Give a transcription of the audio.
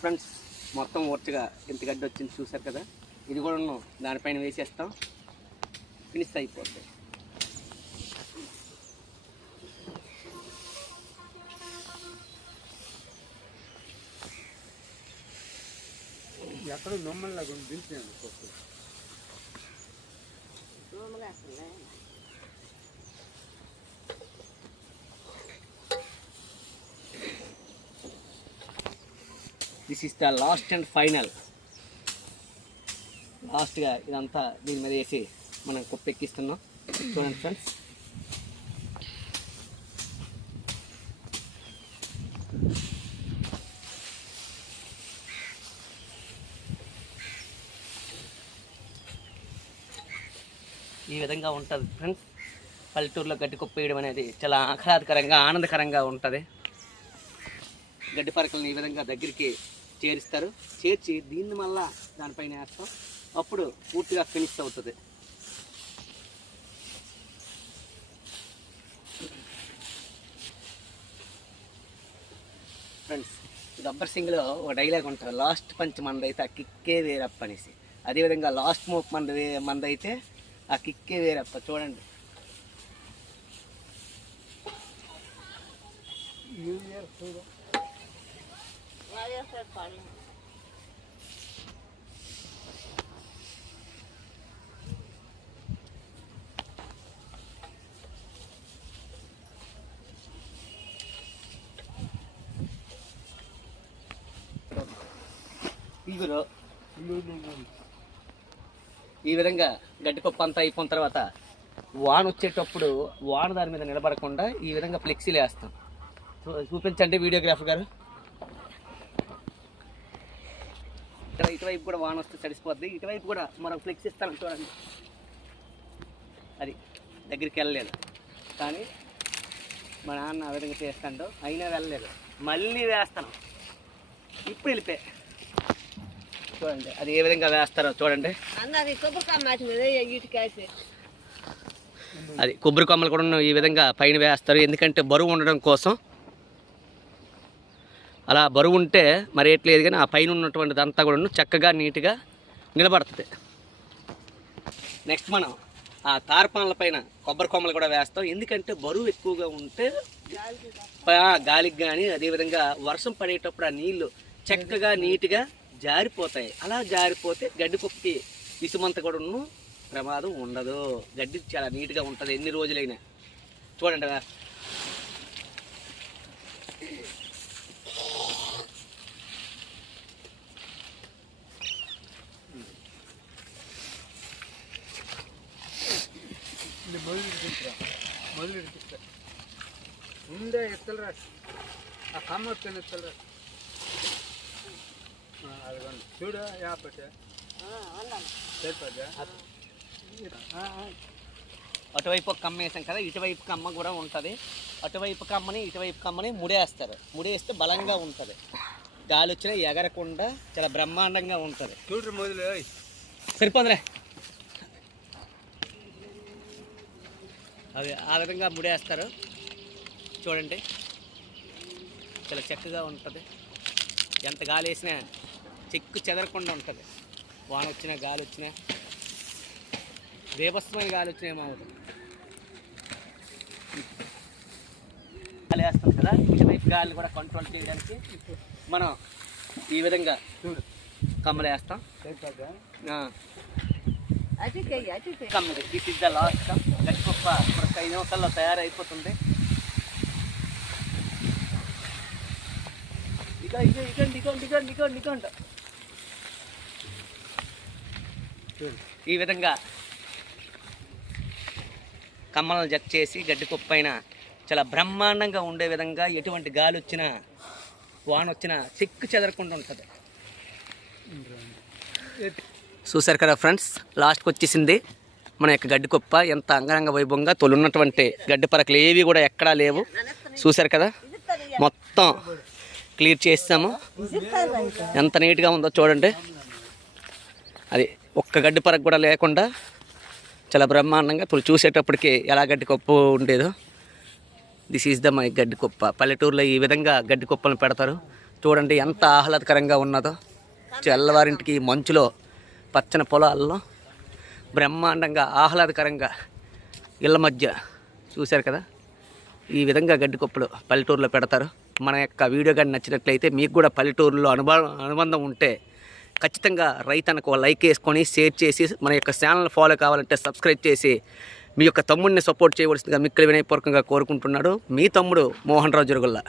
Friends మొత్తం ఊర్చగా ఎంత గడ్డి వచ్చింది చూసారు కదా. ఇది కూడా దానిపైన వేసేస్తాం, ఫినిష్ అయిపోతుంది. ఎక్కడ నమ్మల్లాగా దించాను. This is the last and final. లాస్ట్గా ఇదంతా దీని మీద వేసి మనం కుప్పెక్కిస్తున్నాం. చూడండి ఫ్రెండ్స్, ఈ విధంగా ఉంటుంది ఫ్రెండ్స్. పల్లెటూరులో గడ్డి కుప్ప వేయడం అనేది చాలా ఆహ్లాదకరంగా ఆనందకరంగా ఉంటుంది. గడ్డి పరకలను ఈ విధంగా దగ్గరికి చేరుస్తారు. చేర్చి దీన్ని మళ్ళా దానిపైన వేస్తాం. అప్పుడు పూర్తిగా ఫినిష్ అవుతుంది. ఫ్రెండ్స్, గబ్బర్ సింగ్లో ఒక డైలాగ్ ఉంటుంది, లాస్ట్ పంచ్ మందైతే ఆ కిక్కే వేరప్ప అనేసి. అదేవిధంగా లాస్ట్ మూవ్ మందైతే ఆ కిక్కే వేరప్ప. చూడండి, ఈ విధంగా గడ్డిపప్పు అంతా అయిపోయిన తర్వాత వాన వచ్చేటప్పుడు వాన దాని మీద నిలబడకుండా ఈ విధంగా ఫ్లెక్సీలు వేస్తాం. చూపించండి వీడియోగ్రాఫర్ గారు. ఇక్కడ ఇటువైపు కూడా వాన వస్తే తడిసిపోద్ది. ఇటువైపు కూడా మరొక ఫ్లెక్స్ ఇస్తాను చూడండి. అది దగ్గరికి వెళ్ళలేదు, కానీ మా నాన్న ఆ విధంగా చేస్తాడు. అయినా వెళ్ళలేదు, మళ్ళీ వేస్తాను. ఇప్పుడు వెళ్ళిపోయి చూడండి అది ఏ విధంగా వేస్తారో చూడండి. అది కొబ్బరి కొమ్మలు కూడా ఈ విధంగా పైన వేస్తారు, ఎందుకంటే బరువు ఉండడం కోసం. అలా బరువు ఉంటే మరి ఎట్లేదు, కానీ ఆ పైన ఉన్నటువంటిది అంతా కూడా చక్కగా నీట్గా నిలబడుతుంది. నెక్స్ట్ మనం ఆ తార్పాన్ల పైన కొబ్బరి కొమ్మలు కూడా వేస్తాం, ఎందుకంటే బరువు ఎక్కువగా ఉంటే గాలికి కానీ అదేవిధంగా వర్షం పడేటప్పుడు ఆ నీళ్లు చక్కగా నీట్గా జారిపోతాయి. అలా జారిపోతే గడ్డిపప్పుకి ఇసుమంత కూడా ప్రమాదం ఉండదు. గడ్డి చాలా నీట్గా ఉంటుంది ఎన్ని రోజులైనా. చూడండి, ಮುಂದೆ ಎತ್ತಲ್ರ ಆ ಕಾಮತ್ತೇನು ಎತ್ತಲ್ರ ಅದೊಂದು చూడ యాపటే అటువైపు ఒక కమ్మ వేసాం కదా, ఇటువైపు కమ్మ కూడా ఉంటుంది. అటువైపు కమ్మని ఇటువైపు కమ్మని ముడేస్తారు. ముడేస్తే బలంగా ఉంటుంది, గాలి వచ్చినా ఎగరకుండా చాలా బ్రహ్మాండంగా ఉంటుంది. చూడరు మొదలు సరిపోదులే. అది ఆ విధంగా ముడేస్తారు. చూడండి, చాలా చక్కగా ఉంటుంది. ఎంత గాలి వేసినా చెక్కు చెదరకుండా ఉంటుంది. వాన వచ్చినా గాలి వచ్చినా బేభత్సమైన గాలి వచ్చినా ఏమవుతుంది. గాలి వేస్తాం కదా, ఇటువైపు గాలిని కూడా కంట్రోల్ చేయడానికి మనం ఈ విధంగా కమ్మలు వేస్తాం. కమ్మది దిస్ ఇస్ ద లాస్ట్ కమ్. గడ్డిపప్ప ఒక 5 నిమిషాల్లో తయారైపోతుంది. ఇగోండి. ఈ విధంగా కమ్మలను జక్ చేసి గడ్డిపప్పు పైన చాలా బ్రహ్మాండంగా ఉండే విధంగా ఎటువంటి గాలి వచ్చినా వాన వచ్చినా చెక్కు చెదరకుండా ఉంటుంది. చూసారు కదా ఫ్రెండ్స్, లాస్ట్కి వచ్చేసింది మన యొక్క గడ్డికొప్ప. ఎంత అంగరంగ వైభవంగా తొలున్నటువంటి గడ్డి పరకలు ఏవి కూడా ఎక్కడా లేవు. చూసారు కదా, మొత్తం క్లియర్ చేసాము. ఎంత నీట్గా ఉందో చూడండి. అది ఒక్క గడ్డి పరకు కూడా లేకుండా చాలా బ్రహ్మాండంగా చూసేటప్పటికి ఎలా గడ్డి కొప్పు ఉండేదో దిస్ ఈజ్ ద మై గడ్డి కుప్ప. పల్లెటూరులో ఈ విధంగా గడ్డి కుప్పలను పెడతారు. చూడండి ఎంత ఆహ్లాదకరంగా ఉన్నదో. తెల్లవారింటికి మంచులో పచ్చని పొలాల్లో బ్రహ్మాండంగా ఆహ్లాదకరంగా ఇళ్ళ మధ్య చూశారు కదా, ఈ విధంగా గడ్డి కుప్పలు పల్లెటూరులో పెడతారు. మన యొక్క వీడియో కానీ నచ్చినట్లయితే మీకు కూడా పల్లెటూరులో అనుబంధం ఉంటే ఖచ్చితంగా రైతన్నకు లైక్ వేసుకొని షేర్ చేసి మన యొక్క ఛానల్ ఫాలో కావాలంటే సబ్స్క్రైబ్ చేసి మీ యొక్క తమ్ముడిని సపోర్ట్ చేయవలసిందిగా మిక్కిలి వినయపూర్వకంగా కోరుకుంటున్నాడు మీ తమ్ముడు మోహన్ రావు జరుగుల్లా.